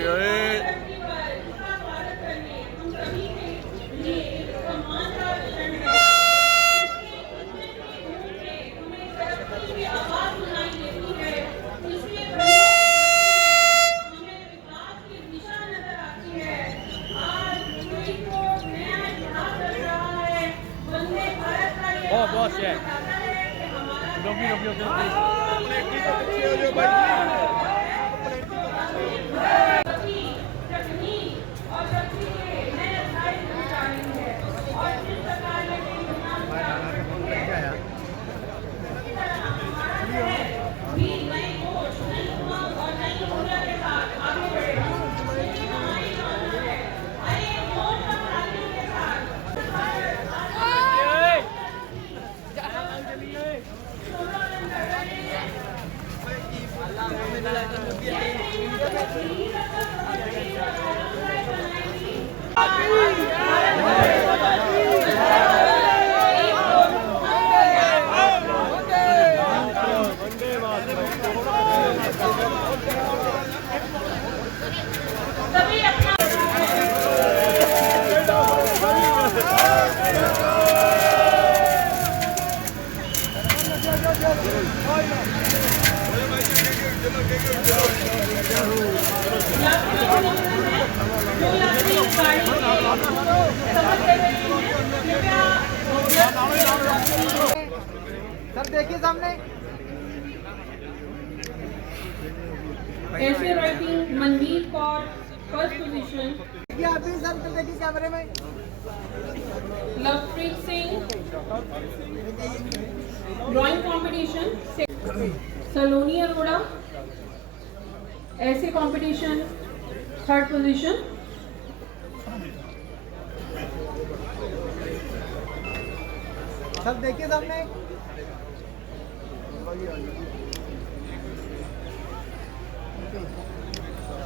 yapıyor. Hey. Sir देखिए सामने। ऐसे writing Mandeep Kaur first position आप भी सर इधर देखिए कैमरे में। Lovepreet Singh. Drawing competition Saloni Arora. ऐसे कंपटीशन थर्ड पोजीशन सर देखिए सामने।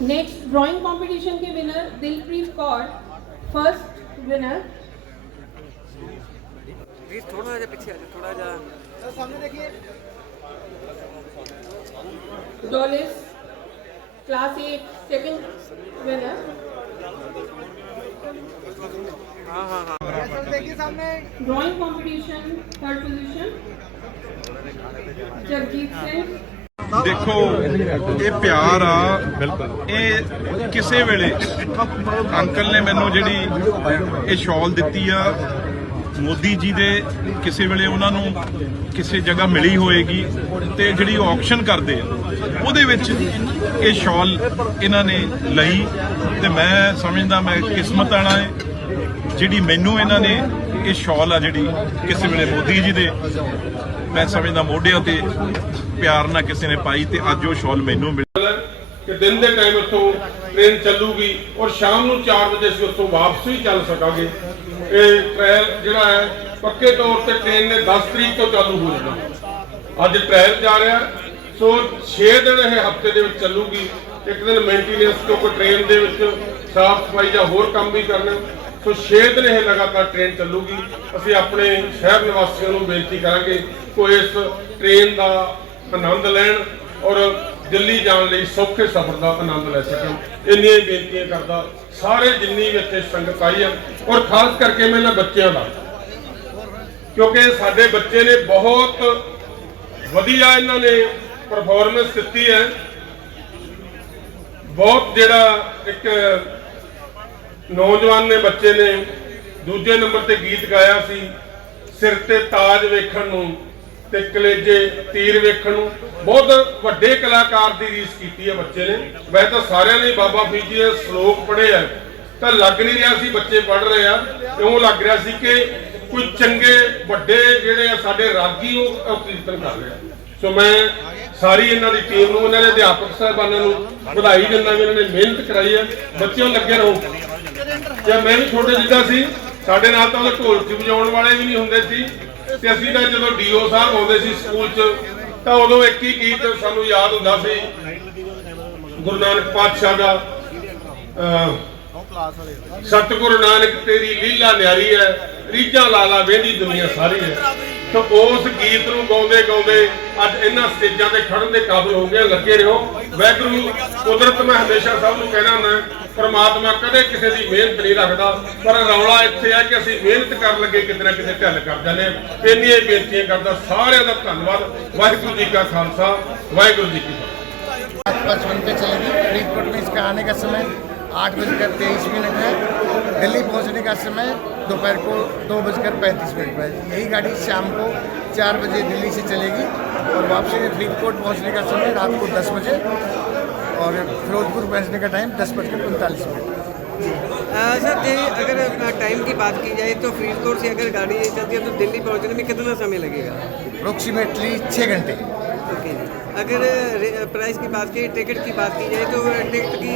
नेक्स्ट ड्राइंग कंपटीशन के winner Dilpreet Kaur first winner please थोड़ा जा पीछे आ जाओ थोड़ा जा सर सामने देखिए। डॉलिस class 8 second winner drawing competition third position jagjeet singh ਦੇਖੋ ਇਹ ਪਿਆਰ ਆ ਇਹ ਕਿਸੇ ਵੇਲੇ ਅੰਕਲ ਨੇ ਮੈਨੂੰ ਜਿਹੜੀ ਇਹ ਸ਼ਾਲ ਦਿੱਤੀ ਆ ਮੋਦੀ ਜੀ ਦੇ ਕਿਸੇ ਵੇਲੇ ਉਹਨਾਂ ਨੂੰ ਕਿਸੇ ਜਗ੍ਹਾ ਮਿਲੀ ਹੋਏਗੀ ਤੇ ਜਿਹੜੀ ਆਕਸ਼ਨ ਕਰਦੇ ਆ, ਉਹਦੇ ਵਿੱਚ ਇਹ ਸ਼ਾਲ ਇਹਨਾਂ ਨੇ ਲਈ ਤੇ ਮੈਂ ਸਮਝਦਾ ਮੈਂ ਕਿਸਮਤ ਵਾਲਾ ਹੈ, ਜਿਹੜੀ ਮੈਨੂੰ ਇਹਨਾਂ ਨੇ ਇਹ ਸ਼ਾਲ ਆ ਜਿਹੜੀ ਕਿਸੇ ਵੇਲੇ ਮੋਦੀ ਜੀ ਦੇ, ਮੈਂ ਸਮਝਦਾ ਮੋਢਿਆਂ ਤੇ ਪਿਆਰ ਨਾਲ ਕਿਸੇ ਨੇ ਪਾਈ ਤੇ ਅੱਜ ਉਹ ਸ਼ਾਲ ਮੈਨੂੰ ਮਿਲੀ ਕਿ ਦਿਨ ਦੇ ਟਾਈਮ ਉੱਥੋਂ ਟ੍ਰੇਨ ਚੱਲੂਗੀ ਔਰ ਸ਼ਾਮ ਨੂੰ 4 ਵਜੇ ਅਸੀਂ ਉੱਥੋਂ ਵਾਪਸ ਵੀ ਚੱਲ ਸਕਾਂਗੇ। ਇਹ ਟ੍ਰਾਇਲ ਜਿਹੜਾ ਹੈ, ਪੱਕੇ ਤੌਰ ਤੇ ਟ੍ਰੇਨ ਨੇ 10 ਤਰੀਕ ਤੋਂ ਚਾਲੂ ਹੋ ਜਾਣਾ। ਅੱਜ ਟ੍ਰਾਇਲ ਜਾ ਰਿਹਾ ਸੋ 6 ਦਿਨ ਇਹ ਹਫ਼ਤੇ ਦੇ ਵਿੱਚ ਚੱਲੂਗੀ। ਇੱਕ ਦਿਨ ਮੇਨਟੇਨੈਂਸ ਕਿਉਂਕਿ ਟ੍ਰੇਨ ਦੇ ਵਿੱਚ ਸਾਫ਼ ਸਫ਼ਾਈ ਜਾਂ ਹੋਰ ਕੰਮ ਵੀ ਕਰਨੇ ਸੋ 6 ਦਿਨ ਇਹ ਲਗਾਤਾਰ ਟ੍ਰੇਨ ਚੱਲੂਗੀ। ਅਸੀਂ ਆਪਣੇ ਸ਼ਹਿਰ ਨਿਵਾਸੀਆਂ ਨੂੰ ਬੇਨਤੀ ਕਰਾਂਗੇ ਕੋਈ ਇਸ ਟ੍ਰੇਨ ਦਾ ਆਨੰਦ ਲੈਣ ਔਰ ਦਿੱਲੀ ਜਾਣ ਲਈ ਸੌਖੇ ਸਫ਼ਰ ਦਾ ਆਨੰਦ ਲੈ ਸਕਣ। ਇੰਨੀਆਂ ਹੀ ਬੇਨਤੀਆਂ ਕਰਦਾ ਸਾਰੇ ਜਿੰਨੀ ਵੀ ਇੱਥੇ ਸੰਗਤ ਆਈ ਆ, ਔਰ ਖਾਸ ਕਰਕੇ ਮੈਂ ਇਹਨਾਂ ਬੱਚਿਆਂ ਦਾ, ਕਿਉਂਕਿ ਸਾਡੇ ਬੱਚੇ ਨੇ ਬਹੁਤ ਵਧੀਆ ਇਹਨਾਂ ਨੇ ਪਰਫਾਰਮੈਂਸ ਦਿੱਤੀ ਹੈ। ਬਹੁਤ ਜਿਹੜਾ ਇੱਕ ਨੌਜਵਾਨ ਨੇ ਬੱਚੇ ਨੇ, ਦੂਜੇ ਨੰਬਰ ਤੇ ਗੀਤ ਗਾਇਆ ਸੀ, ਸਿਰ ਤੇ ਤਾਜ ਵੇਖਣ ਨੂੰ। ਤੇ ਕਲੇਜੇ ਤੀਰ ਵੇਖਣ ਨੂੰ ਬਹੁਤ ਵੱਡੇ ਕਲਾਕਾਰ ਦੀ ਰੀਸ ਕੀਤੀ ਹੈ ਬੱਚੇ ਨੇ। ਵੈਸੇ ਤਾਂ ਸਾਰਿਆਂ ਨੇ ਬਾਬਾ ਫਰੀਦ ਜੀ ਦੇ ਸ਼ਲੋਕ ਪੜ੍ਹੇ ਆ। ਤਾਂ ਲੱਗ ਨਹੀਂ ਰਿਹਾ ਸੀ ਬੱਚੇ ਪੜ੍ਹ ਰਹੇ ਆ। ਇਉਂ ਲੱਗ ਰਿਹਾ ਸੀ ਕਿ ਕੋਈ ਚੰਗੇ, ਵੱਡੇ ਜਿਹੜੇ ਆ ਸਾਡੇ ਰਾਗੀ ਉਹ ਕੀਰਤਨ ਕਰ ਰਹੇ ਆ। ਸੋ ਮੈਂ ਸਾਰੀ ਇਹਨਾਂ ਦੀ ਟੀਮ ਨੂੰ, ਇਹਨਾਂ ਦੇ ਅਧਿਆਪਕ ਸਾਹਿਬਾਨਾਂ ਨੂੰ ਵਧਾਈ ਦਿੰਦਾ ਵੀ ਇਹਨਾਂ ਨੇ ਮਿਹਨਤ ਕਰਾਈ ਹੈ ਬੱਚਿਆਂ ਲੱਗੇ ਰਹੋ। ਤੇ ਮੈਂ ਵੀ ਛੋਟੇ ਜਿੱਦਾਂ ਸੀ, ਸਾਡੇ ਨਾਲ ਤਾਂ ਉਹ ਢੋਲਕੀ ਵਜਾਉਣ ਵਾਲੇ ਵੀ ਨਹੀਂ ਹੁੰਦੇ ਸੀ। ਤੇ ਅਸੀਂ ਤਾਂ ਜਦੋਂ ਡੀਓ ਸਾਹਿਬ ਆਉਂਦੇ ਸੀ ਸਕੂਲ 'ਚ, ਤਾਂ ਉਦੋਂ ਇੱਕ ਹੀ ਗੀਤ ਸਾਨੂੰ ਯਾਦ ਹੁੰਦਾ ਸੀ। ਗੁਰੂ ਨਾਨਕ ਪਾਤਸ਼ਾਹ ਦਾ ਸਤਿਗੁਰੂ ਨਾਨਕ ਤੇਰੀ ਲੀਲਾ ਨਿਆਰੀ ਹੈ ਰੀਝਾਂ ਲਾਲਾ ਵੇਂਦੀ ਦੁਨੀਆ ਸਾਰੀ ਹੈ ਤਾਂ ਉਸ ਗੀਤ ਨੂੰ ਗਾਉਂਦੇ ਗਾਉਂਦੇ ਅੱਜ ਇਹਨਾਂ ਸਟੇਜਾਂ ਤੇ ਖੜਨ ਦੇ ਕਾਬਿਲ ਹੋ ਗਏ ਲੱਗੇ ਰਹੋ। ਵਾਹਿਗੁਰੂ ਕੁਦਰਤ, ਮੈਂ ਹਮੇਸ਼ਾ ਸਭ ਨੂੰ ਕਹਿਣਾ ਹੁੰਦਾ ਪਰਮਾਤਮਾ ਕਦੇ ਕਿਸੇ ਦੀ ਮਿਹਨਤ ਨਹੀਂ ਰੱਖਦਾ ਪਰ ਰੌਲਾ ਇੱਥੇ ਹੈ ਕਿ ਅਸੀਂ ਮਿਹਨਤ ਕਰਨ ਲੱਗੇ ਕਿਤੇ ਨਾ ਕਿਤੇ ਢਿੱਲ ਕਰ ਜਾਂਦੇ ਹਾਂ ਇੰਨੀਆਂ ਹੀ ਬੇਨਤੀਆਂ ਕਰਦਾ ਸਾਰਿਆਂ ਦਾ ਧੰਨਵਾਦ ਵਾਹਿਗੁਰੂ ਜੀ ਕਾ ਖਾਲਸਾ ਵਾਹਿਗੁਰੂ ਜੀ ਕੀ ਫਤਿਹ आठ पचपन पे चलेगी फरीदकोट में इसका आने का समय आठ बजकर तेईस मिनट है दिल्ली पहुंचने का समय दोपहर को दो बजकर पैंतीस मिनट पर है। यही गाड़ी शाम को चार बजे दिल्ली से चलेगी और वापसी में फरीदकोट पहुंचने का समय रात को दस बजे और फिरोजपुर पहुँचने का टाइम दस बजकर पैंतालीस मिनट। सर जी अगर टाइम की बात की जाए तो फरीदकोट से अगर गाड़ी चलती है तो दिल्ली पहुँचने में कितना समय लगेगा? अप्रोक्सीमेटली छः घंटे। ओके। अगर प्राइस की बात की टिकट की बात की जाए तो टिकट की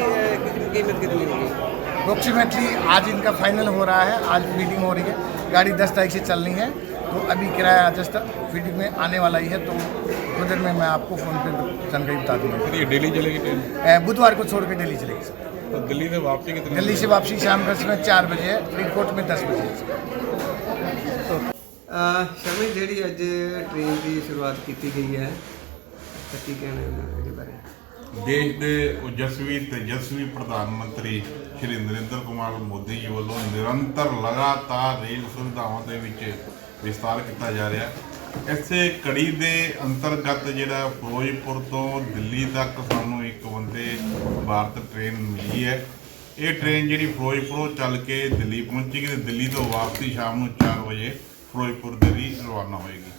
कीमत कितनी होगी? अप्रोक्सीमेटली आज इनका फाइनल हो रहा है आज मीटिंग हो रही है। गाड़ी दस तारीख से चलनी है। तो अभी किराया आज तक फीडिंग में आने वाला ही है तो थोड़ी देर में मैं आपको फ़ोन पे जानकारी बता दूंगा ये डेली चलेगी ट्रेन अ, बुधवार को छोड़ के दिल्ली चलेगी सर तो दिल्ली से वापसी कितनी दिल्ली से वापसी शाम का समय चार बजे है फरीदकोट में दस बजे है ਸ਼ਮੀ ਜਿਹੜੀ ਅੱਜ ਟ੍ਰੇਨ ਦੀ ਸ਼ੁਰੂਆਤ ਕੀਤੀ ਗਈ ਹੈ ਤਾਂ ਕੀ ਕਹਿਣਾ ਹੈ ਇਹਦੇ ਬਾਰੇ ਦੇਸ਼ ਦੇ ਓਜਸਵੀ ਤੇਜਸਵੀ ਪ੍ਰਧਾਨ ਮੰਤਰੀ ਸ਼੍ਰੀ ਨਰਿੰਦਰ ਕੁਮਾਰ ਮੋਦੀ ਜੀ ਵੱਲੋਂ ਨਿਰੰਤਰ ਲਗਾਤਾਰ ਰੇਲ ਸੁਵਿਧਾਵਾਂ ਦੇ ਵਿੱਚ ਵਿਸਤਾਰ ਕੀਤਾ ਜਾ ਰਿਹਾ ਇਸੇ ਕੜੀ ਦੇ ਅੰਤਰਗਤ ਜਿਹੜਾ ਫਿਰੋਜ਼ਪੁਰ ਤੋਂ ਦਿੱਲੀ ਤੱਕ ਸਾਨੂੰ ਇੱਕ ਬੰਦੇ ਭਾਰਤ ਟ੍ਰੇਨ ਮਿਲੀ ਹੈ। ਇਹ ਟ੍ਰੇਨ ਜਿਹੜੀ ਫਿਰੋਜ਼ਪੁਰੋਂ ਚੱਲ ਕੇ ਦਿੱਲੀ ਪਹੁੰਚੇਗੀ ਤੇ ਦਿੱਲੀ ਤੋਂ ਵਾਪਸੀ ਸ਼ਾਮ ਨੂੰ 4 ਵਜੇ ਫਿਰੋਜ਼ਪੁਰ ਦੇ ਲਈ ਰਵਾਨਾ ਹੋਏਗੀ।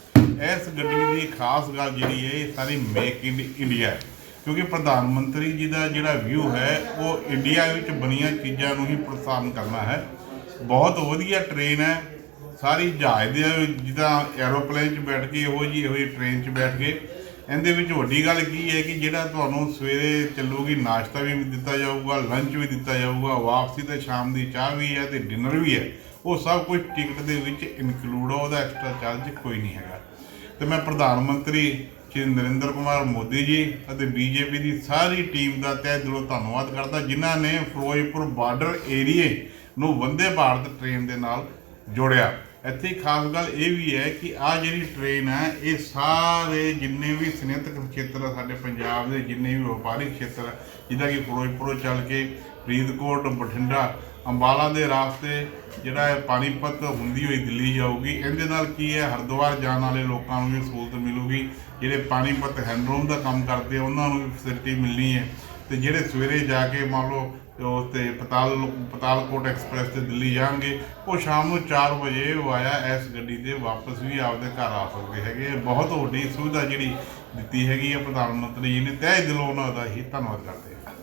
ਇਸ ਗੱਡੀ ਦੀ ਖਾਸ ਗੱਲ ਜਿਹੜੀ ਹੈ, ਇਹ ਸਾਰੀ ਮੇਕ ਇਨ ਇੰਡੀਆ ਹੈ। ਕਿਉਂਕਿ ਪ੍ਰਧਾਨ ਮੰਤਰੀ ਜੀ ਦਾ ਜਿਹੜਾ ਵਿਊ ਹੈ, ਉਹ ਇੰਡੀਆ ਵਿੱਚ ਬਣੀਆਂ ਚੀਜ਼ਾਂ ਨੂੰ ਹੀ ਪ੍ਰੋਤਸਾਹਨ ਕਰਨਾ ਹੈ। ਬਹੁਤ ਵਧੀਆ ਟ੍ਰੇਨ ਹੈ। ਸਾਰੀ ਜਹਾਜ਼ ਦੇ ਜਿੱਦਾਂ ਐਰੋਪਲੇਨ 'ਚ ਬੈਠ ਕੇ ਇਹੋ ਜਿਹੀ ਇਹੋ ਜਿਹੀ ਟ੍ਰੇਨ 'ਚ ਬੈਠ ਕੇ। ਇਹਦੇ ਵਿੱਚ ਵੱਡੀ ਗੱਲ ਕੀ ਹੈ ਕਿ ਜਿਹੜਾ ਤੁਹਾਨੂੰ ਸਵੇਰੇ ਚੱਲੂਗੀ, ਨਾਸ਼ਤਾ ਵੀ ਦਿੱਤਾ ਜਾਊਗਾ ਲੰਚ ਵੀ ਦਿੱਤਾ ਜਾਊਗਾ, ਵਾਪਸੀ ਤੇ ਸ਼ਾਮ ਦੀ ਚਾਹ ਵੀ ਹੈ ਤੇ ਡਿਨਰ ਵੀ ਹੈ। ਉਹ ਸਭ ਕੁਝ ਟਿਕਟ ਦੇ ਵਿੱਚ ਇਨਕਲੂਡ ਆ, ਉਹਦਾ ਐਕਸਟਰਾ ਚਾਰਜ ਕੋਈ ਨਹੀਂ ਹੈਗਾ। ਤੇ ਮੈਂ ਪ੍ਰਧਾਨ ਮੰਤਰੀ ਸ਼੍ਰੀ ਨਰਿੰਦਰ ਕੁਮਾਰ ਮੋਦੀ ਜੀ ਅਤੇ ਬੀਜੇਪੀ ਦੀ ਸਾਰੀ ਟੀਮ ਦਾ ਤਹਿ ਦਿਲੋਂ ਧੰਨਵਾਦ ਕਰਦਾ, ਜਿਨ੍ਹਾਂ ਨੇ ਫਿਰੋਜ਼ਪੁਰ ਬਾਰਡਰ ਏਰੀਏ ਨੂੰ ਵੰਦੇ ਭਾਰਤ ਟ੍ਰੇਨ ਦੇ ਨਾਲ ਜੋੜਿਆ। ਇੱਥੇ ਖਾਸ ਗੱਲ ਇਹ ਵੀ ਹੈ ਕਿ ਆ ਜਿਹੜੀ ਟ੍ਰੇਨ ਹੈ ਇਹ ਸਾਰੇ ਜਿੰਨੇ ਵੀ ਸਨਅਤਕ ਖੇਤਰ ਆ, ਸਾਡੇ ਪੰਜਾਬ ਦੇ ਜਿੰਨੇ ਵੀ ਵਪਾਰਿਕ ਖੇਤਰ ਜਿੱਦਾਂ ਕਿ ਫਿਰੋਜ਼ਪੁਰੋਂ ਚੱਲ ਕੇ ਫਰੀਦਕੋਟ, ਬਠਿੰਡਾ, ਅੰਬਾਲਾ ਦੇ ਰਾਸਤੇ ਜਿਹੜਾ ਹੈ ਪਾਣੀਪਤ ਹੁੰਦੀ ਹੋਈ ਦਿੱਲੀ ਜਾਊਗੀ। ਇਹਦੇ ਨਾਲ ਕੀ ਹੈ, ਹਰਿਦੁਆਰ ਜਾਣ ਵਾਲੇ ਲੋਕਾਂ ਨੂੰ ਵੀ ਸਹੂਲਤ ਮਿਲੂਗੀ। ਜਿਹੜੇ ਪਾਣੀਪਤ ਹੈਂਡਲੂਮ ਦਾ ਕੰਮ ਕਰਦੇ ਆ, ਉਹਨਾਂ ਨੂੰ ਵੀ ਫੈਸਿਲਿਟੀ ਮਿਲਣੀ ਹੈ। ਤੇ ਜਿਹੜੇ ਸਵੇਰੇ ਜਾ ਕੇ ਮੰਨ ਲਓ ਉਸ ਤੇ ਪਤਾਲ ਪਤਾਲਕੋਟ ਐਕਸਪ੍ਰੈਸ ਤੇ ਦਿੱਲੀ ਜਾਣਗੇ। ਉਹ ਸ਼ਾਮ ਨੂੰ 4 ਵਜੇ ਵਾਇਆ ਇਸ ਗੱਡੀ ਤੇ ਵਾਪਸ ਵੀ ਆਪਦੇ ਘਰ ਆ ਸਕਦੇ ਹੈਗੇ ਬਹੁਤ ਵੱਡੀ ਸੁਵਿਧਾ ਜਿਹੜੀ ਦਿੱਤੀ ਹੈਗੀ ਹੈ ਪ੍ਰਧਾਨ ਮੰਤਰੀ ਜੀ ਨੇ। ਤਹਿ ਦਿਲੋਂ ਉਹਨਾਂ ਦਾ ਹੀ ਧੰਨਵਾਦ ਕਰਦੇ ਹਾਂ।